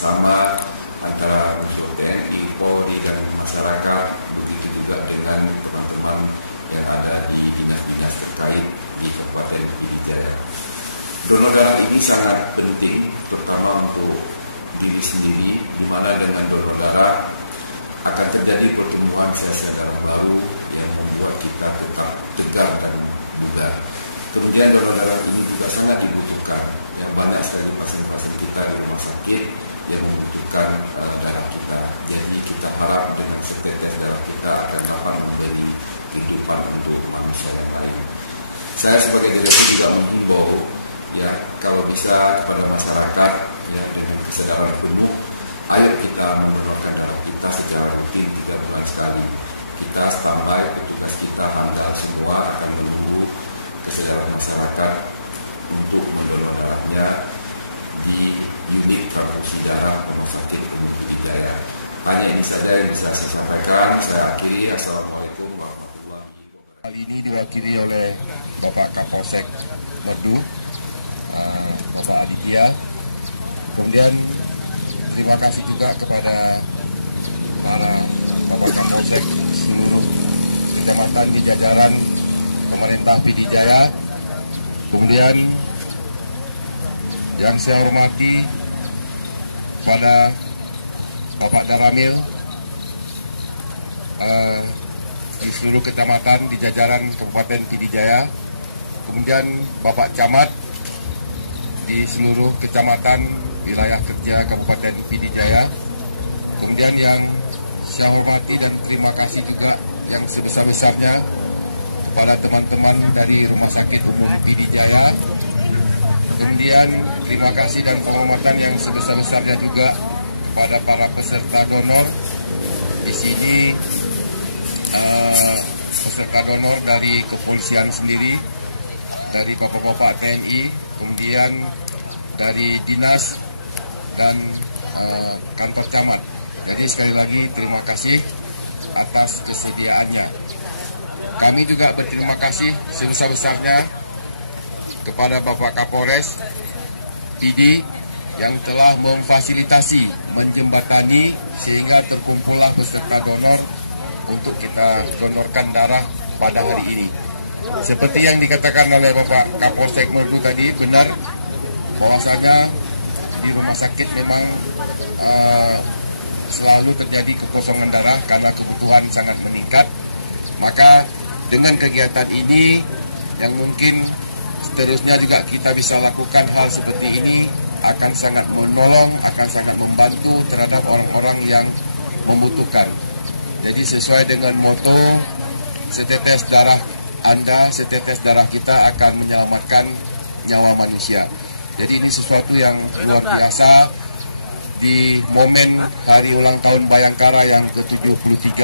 bersama antara unsur TNI, Polri, dan masyarakat, begitu juga dengan teman-teman yang ada di dinas-dinas terkait di Kabupaten Pidijaya. Donor darah ini sangat penting, terutama untuk diri sendiri, di mana dengan donor darah akan terjadi pertumbuhan sel-sel darah baru yang membuat kita tetap tegar dan muda. Kemudian donor darah ini juga sangat dibutuhkan, yang banyak sekali pasien-pasien kita di rumah sakit yang membutuhkan darah kita. Jadi kita harap dengan setetes darah kita akan dapat menjadi kehidupan untuk manusia yang lain. Saya sebagai direktur juga menghimbau, ya, kalau bisa kepada masyarakat yang dengan kesadaran penuh, ayo kita mendonorkan darah kita secara rutin 3 bulan sekali. Kita standby, petugas kita handal semua akan menunggu kesadaran masyarakat untuk mendonor darahnya di unit transfusi darah Rumah Sakit Umum Pidijaya. Hanya ini saja yang bisa saya sampaikan. Saya akhiri. Assalamualaikum warahmatullahi wabarakatuh. Kali ini diwakili oleh Bapak Kapolsek Merdu, Bapak Aditya. Kemudian terima kasih juga kepada para Bapak Kapolsek seluruh kecamatan di jajaran pemerintah Pidijaya. Kemudian yang saya hormati kepada Bapak Daramil di seluruh kecamatan di jajaran Kabupaten Pidijaya. Kemudian Bapak Camat di seluruh kecamatan wilayah kerja Kabupaten Pidijaya. Kemudian yang saya hormati dan terima kasih juga yang sebesar-besarnya kepada teman-teman dari Rumah Sakit Umum Pidijaya. Kemudian terima kasih dan penghormatan yang sebesar-besarnya juga kepada para peserta donor. Di sini peserta donor dari kepolisian sendiri, dari bapak-bapak TNI, kemudian dari dinas dan kantor camat. Jadi sekali lagi terima kasih atas kesediaannya. Kami juga berterima kasih sebesar-besarnya kepada Bapak Kapolres PD yang telah memfasilitasi, menjembatani sehingga terkumpullah peserta donor untuk kita donorkan darah pada hari ini. Seperti yang dikatakan oleh Bapak Kapolsek Merdu tadi, benar bahwasanya di rumah sakit memang selalu terjadi kekosongan darah karena kebutuhan sangat meningkat. Maka dengan kegiatan ini yang mungkin seterusnya juga kita bisa lakukan hal seperti ini akan sangat menolong, akan sangat membantu terhadap orang-orang yang membutuhkan. Jadi sesuai dengan moto, setetes darah Anda, setetes darah kita akan menyelamatkan nyawa manusia. Jadi ini sesuatu yang luar biasa di momen hari ulang tahun Bayangkara yang ke-73,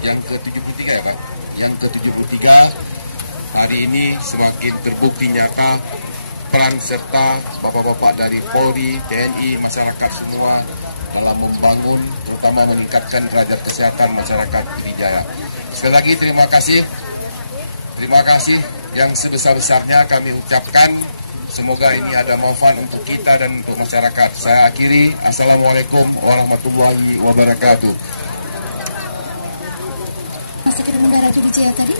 yang ke-73 ya Pak? Yang ke-73, hari ini semakin terbukti nyata peran serta bapak-bapak dari Polri, TNI, masyarakat semua dalam membangun, terutama meningkatkan derajat kesehatan masyarakat Pidijaya. Sekali lagi terima kasih. Terima kasih yang sebesar-besarnya kami ucapkan. Semoga ini ada manfaat untuk kita dan untuk masyarakat. Saya akhiri. Assalamualaikum warahmatullahi wabarakatuh. Sakit Umum Daerah Pidijaya tadi,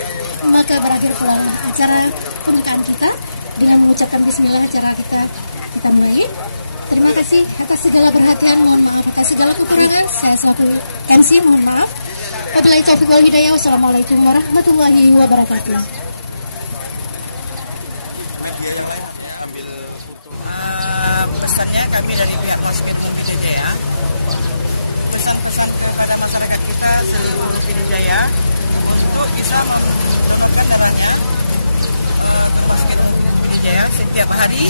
maka berakhir pula acara pembukaan kita dengan mengucapkan bismillah. Acara kita mulai. Terima kasih atas segala perhatian, mohon maaf atas segala kekurangan. Saya selaku Kensi, mohon maaf. Wabillahi taufiq wal hidayah. Wassalamualaikum warahmatullahi wabarakatuh. Pesannya kami dari pihak Rumah Sakit Umum Pidijaya, pesan-pesan kepada masyarakat kita seluruh Pidijaya untuk bisa mendonorkan darahnya ke Rumah Sakit Umum Pidijaya setiap hari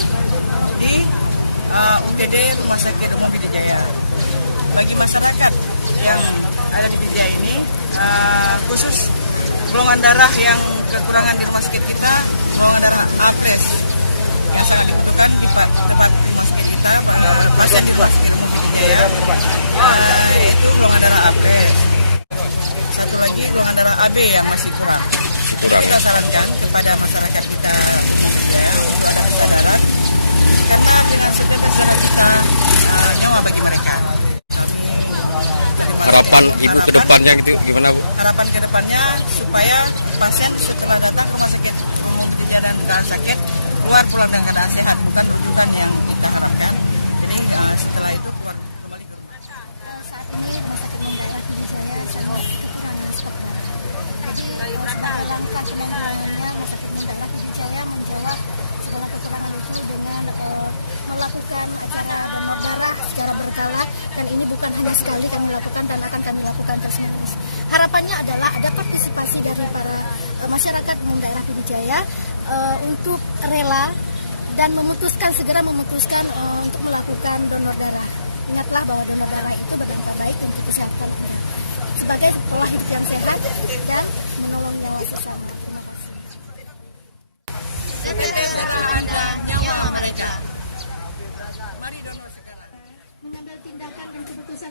di UGD Rumah Sakit Umum Pidijaya. Bagi masyarakat yang ada di Pidijaya ini, khusus golongan darah yang kekurangan di rumah sakit kita, golongan darah A+ yang sangat dibutuhkan di tempat rumah sakit kita, pasien di rumah sakit Umum Pidijaya, yaitu golongan darah A+. Satu lagi golongan darah AB yang masih kurang. Kita sarankan kepada masyarakat kita golongan darah, karena dengan setetes darah kita nyawa bagi mereka. ibu ke depannya gitu gimana Bu? Harapan ke depannya supaya pasien setelah datang ke rumah sakit dengan keadaan sakit keluar pulang dengan keadaan sehat, bukan tujuan yang kita harapkan. Jadi setelah itu keluar kembali ke rumah. Melakukan darah secara berkala, dan ini bukan hanya sekali kami lakukan dan akan kami lakukan terus-menerus. Harapannya adalah ada partisipasi dari para masyarakat umum daerah Pidijaya untuk rela dan segera memutuskan untuk melakukan donor darah. Ingatlah bahwa donor darah itu benar-benar baik untuk kesehatan sebagai pola hidup yang sehat dan menolong nyawa sesama. Mengambil tindakan dan keputusan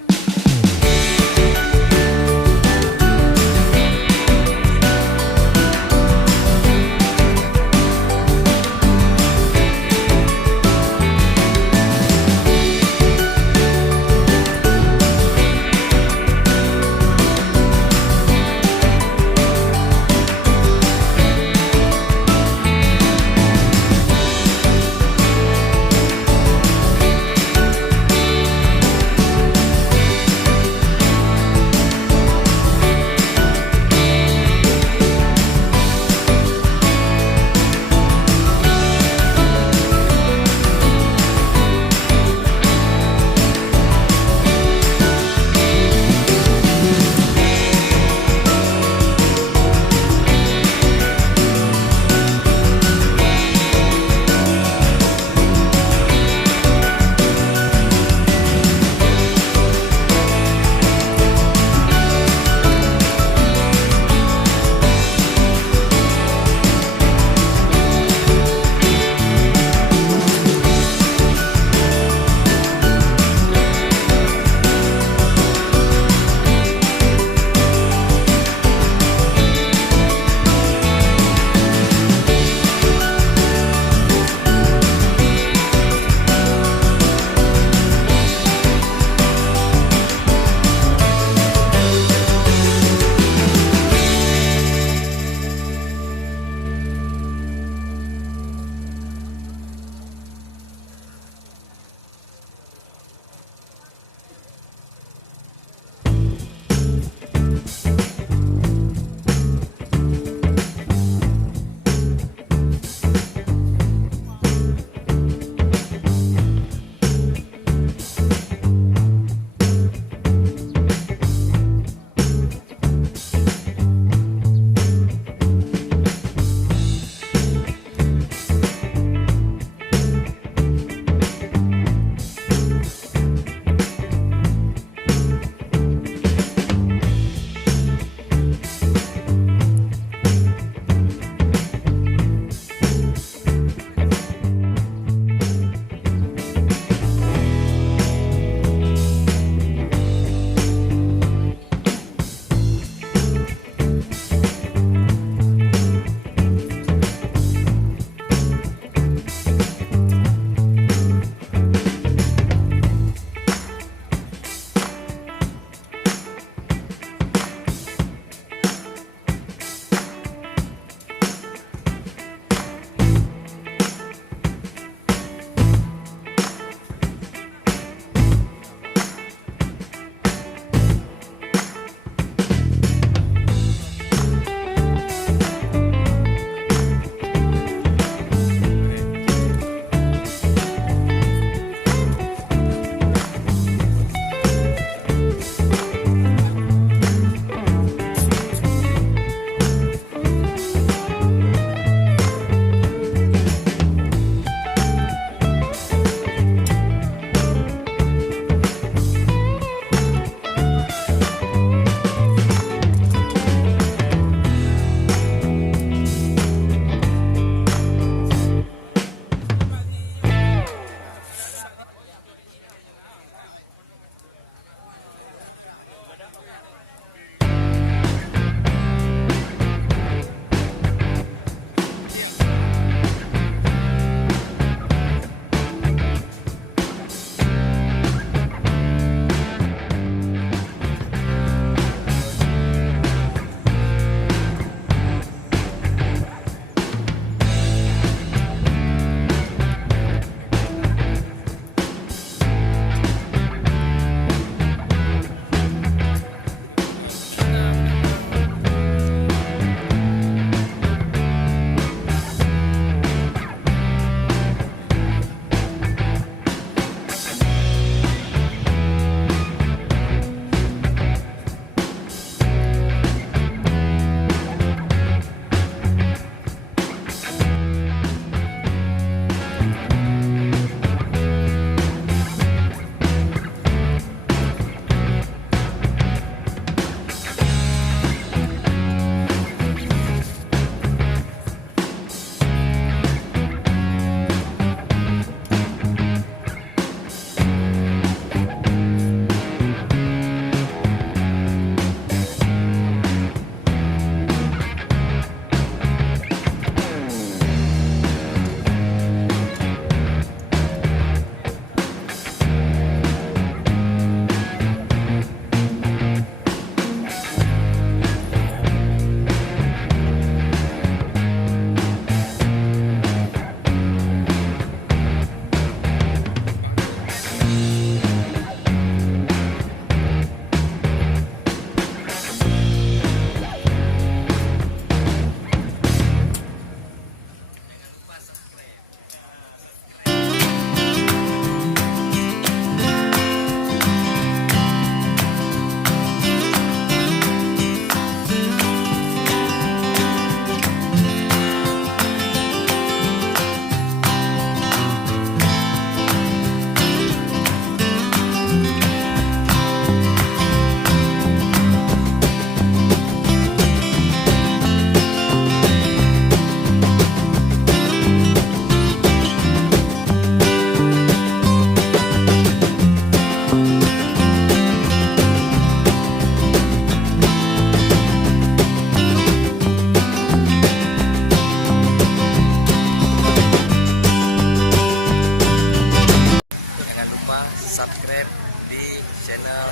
di channel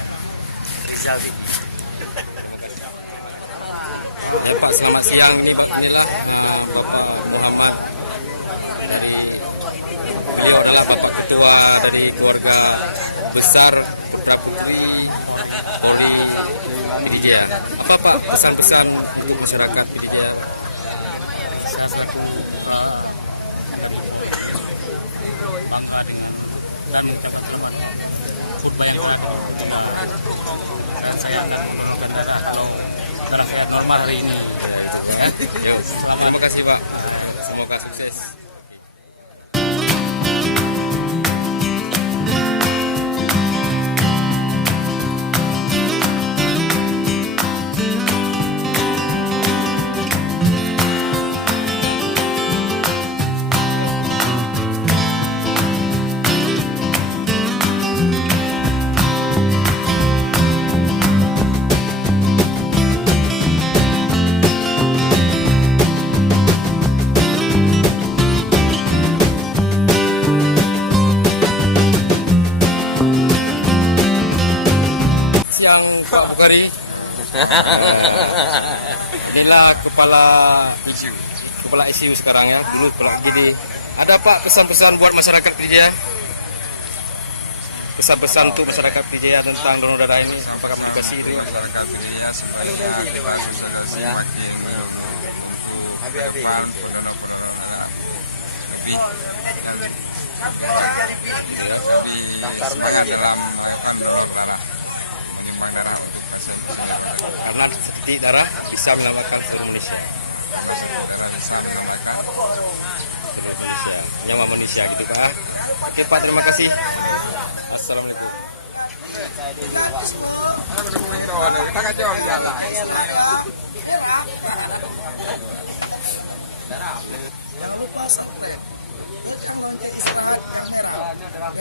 Rizal TV. Ya Pak, selamat siang. Inilah Bapak Muhammad dari beliau adalah Bapak Ketua dari keluarga besar Putra Putri Poli Pidijaya. Apa Pak pesan-pesan untuk masyarakat Pidijaya? Saya selaku bangga dengan dan keterbatasan football yang kuat dan saya akan menurunkan darah saya normal hari ini. Ya, terima kasih Pak. Semoga sukses. Siang Pak Bukhari. Inilah kepala ICU sekarang ya, dulu kepala IGD. Ada Pak pesan-pesan buat masyarakat Pidijaya? Pesan-pesan untuk masyarakat Pidijaya tentang donor darah ini, apakah aplikasi itu? Masyarakat Pidijaya supaya semakin semangat dalam melakukan donor darah, menyumbang darah. Karena sedikit darah bisa menyelamatkan seluruh Indonesia. Darah bisa menyelamatkan Seluruh Indonesia, nyawa manusia gitu Pak. Oke Pak, terima kasih. Assalamualaikum. kita kan jauh jalan. Jangan lupa subscribe. Tekan lonceng istirahat merah.